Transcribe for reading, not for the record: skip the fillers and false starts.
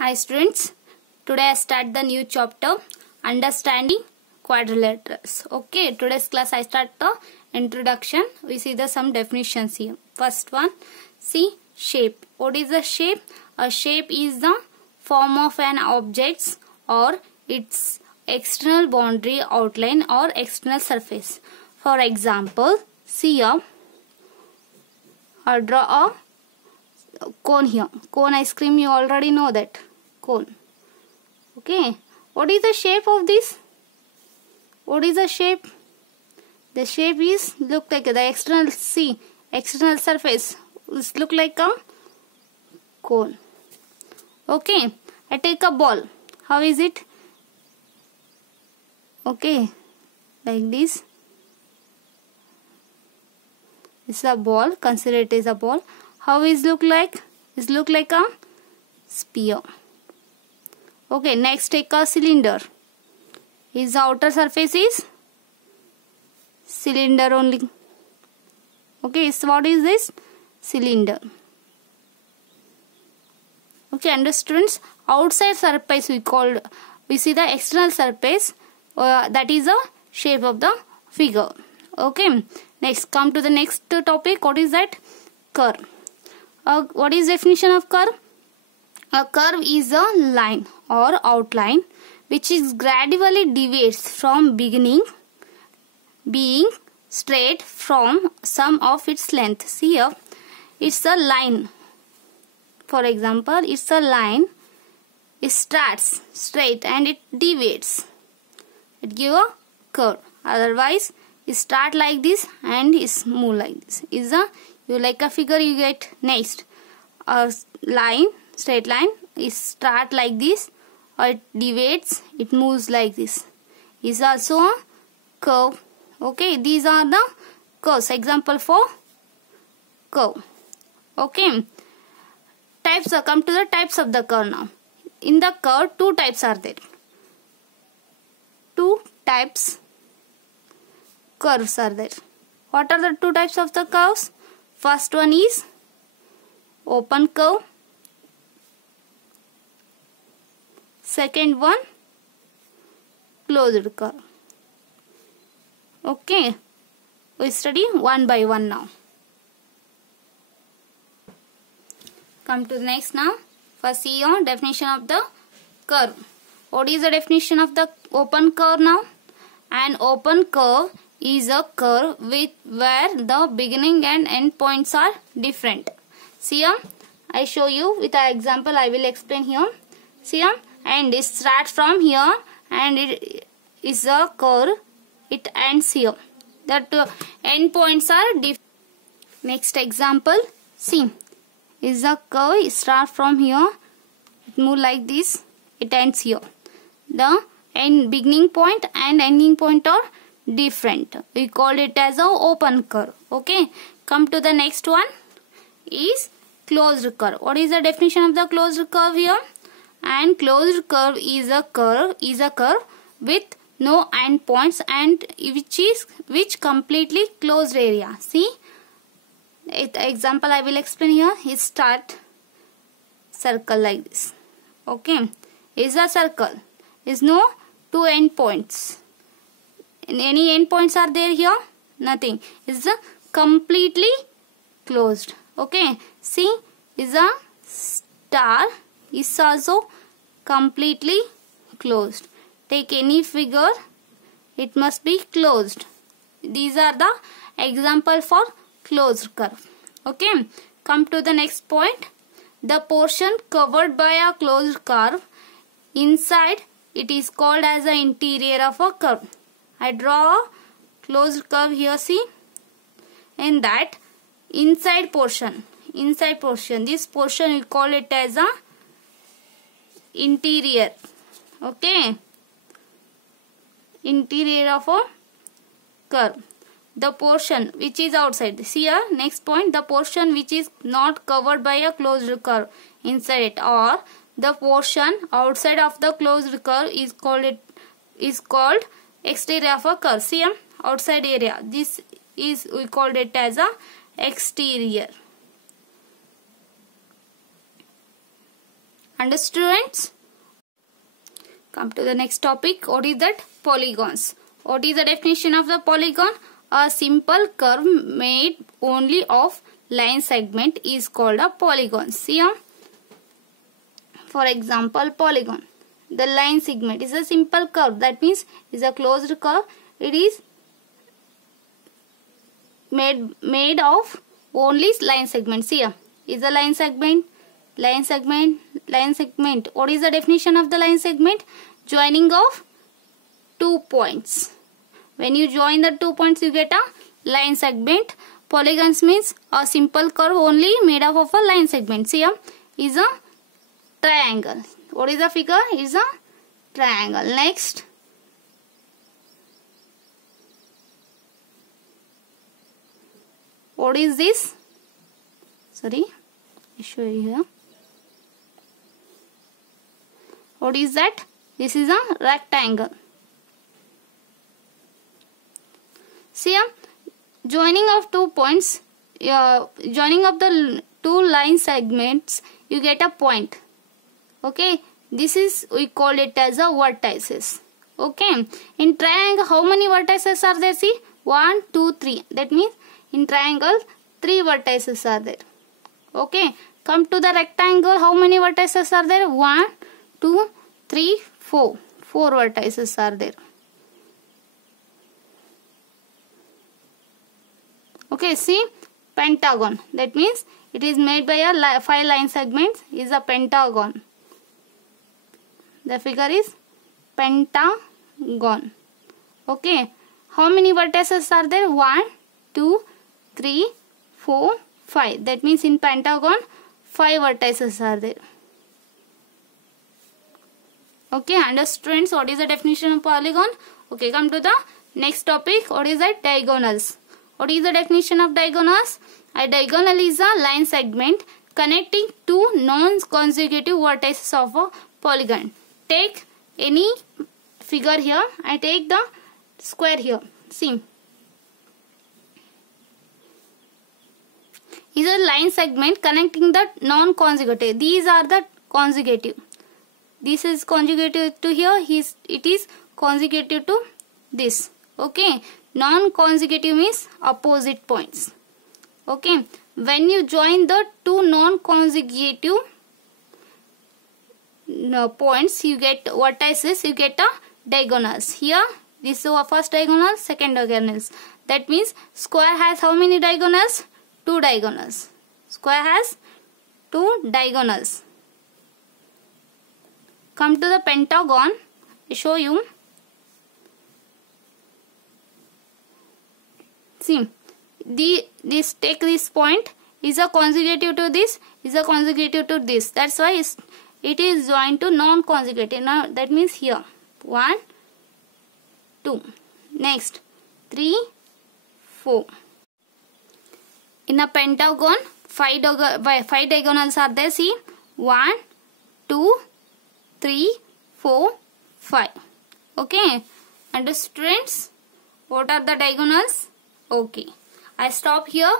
Hi students, today I start the new chapter Understanding Quadrilaterals. Okay, today's class I start the introduction. We see the some definitions here. First one, see shape. What is a shape? A shape is the form of an object or its external boundary, outline or external surface. For example, see here, I draw a cone here. Cone ice cream, you already know that. Cone. Okay. What is the shape of this? What is the shape? The shape is look like the external external surface. This look like a cone. Okay. I take a ball. How is it? Okay. Like this. It's a ball. Consider it as a ball. How is look like? It look like a sphere. Okay, next take a cylinder. Its outer surface is cylinder only. Okay, so what is this? Cylinder. Okay, understood? Outside surface we see the external surface. That is the shape of the figure. Okay, next come to the next topic. What is that? Curve. What is definition of curve? A curve is a line or outline which is gradually deviates from being straight from some of its length. See here, it's a line. For example, it's a line. It starts straight and it deviates. It gives a curve. Otherwise, it start like this and it move like this. Is a you like a figure you get next. A line, straight line, it start like this or it deviates, it moves like this. Is also a curve. Okay, these are the curves. Example for curve. Okay, types. Come to the types of the curve now. In the curve, two types are there. Two types curves are there. What are the two types of the curves? First one is open curve. Second one, closed curve. Okay, we study one by one now. Come to the next now. First, see your definition of the curve. What is the definition of the open curve now? An open curve is a curve where the beginning and end points are different. See here, I show you with an example. I will explain here. See here, and it starts from here and it is a curve. It ends here. That end points are different. Next example, see, is a curve. It starts from here. It moves like this. It ends here. The beginning point and ending point are different. We call it as a open curve. Okay. Come to the next one is closed curve. What is the definition of the closed curve here? And closed curve is a curve with no end points and which completely closed area. See, example I will explain here. It start circle like this. Okay, is a circle. Is no two end points. Any end points are there here? Nothing. Is a completely closed. Okay, see, is a star is also completely closed. Take any figure, it must be closed. These are the example for closed curve. Okay, come to the next point. The portion covered by a closed curve, inside it is called as the interior of a curve. I draw a closed curve here, see, and that inside portion, this portion we call it as a interior. Okay, interior of a curve. The portion which is outside, see here, next point, the portion which is not covered by a closed curve inside it, or the portion outside of the closed curve is called exterior of a curve. See here, outside area, this is we called it as a exterior. Understood, students? Come to the next topic. What is that? Polygons. What is the definition of the polygon? A simple curve made only of line segment is called a polygon. See here? For example, polygon. The line segment is a simple curve. That means is a closed curve. It is made of only line segments. Here is a line segment. Line segment. What is the definition of the line segment? Joining of 2 points. When you join the 2 points, you get a line segment. Polygons means a simple curve only made up of a line segment. Here is a triangle. What is the figure? Is a triangle. Next. What is this? Sorry, I show you here. What is that? This is a rectangle. See here, joining of 2 points, joining of the 2 line segments, you get a point. Okay, this is, we call it as a vertices. Okay, in triangle, how many vertices are there? See, 1, 2, 3. That means in triangle, 3 vertices are there. Okay, come to the rectangle, how many vertices are there? 1, 2, 3, 4. 4 vertices are there. Okay, see, pentagon. That means it is made by a 5 line segments. Is a pentagon. The figure is pentagon. Okay, how many vertices are there? 1, 2, 3, 4, 5. That means in pentagon, 5 vertices are there. Okay, understand what is the definition of polygon? Okay, come to the next topic. What is that? Diagonals. What is the definition of diagonals? A diagonal is a line segment connecting 2 non-consecutive vertices of a polygon. Take any figure here. I take the square here. See. Is a line segment connecting the non-consecutive. These are the consecutive. This is consecutive to here. It is consecutive to this. Okay. Non-consecutive means opposite points. Okay. When you join the 2 non-consecutive points, you get vertices, you get a diagonals. Here, this is our first diagonal, second diagonals. That means square has how many diagonals? 2 diagonals. Square has 2 diagonals. Come to the pentagon. I show you. See, take this point is a consecutive to this, is a consecutive to this. That's why it is joined to non-consecutive. Now that means here 1, 2. Next 3, 4. In a pentagon, 5 diagonals are there. See, 1, 2, 3, 4, 5. Okay. Understood, students? What are the diagonals? Okay. I stop here.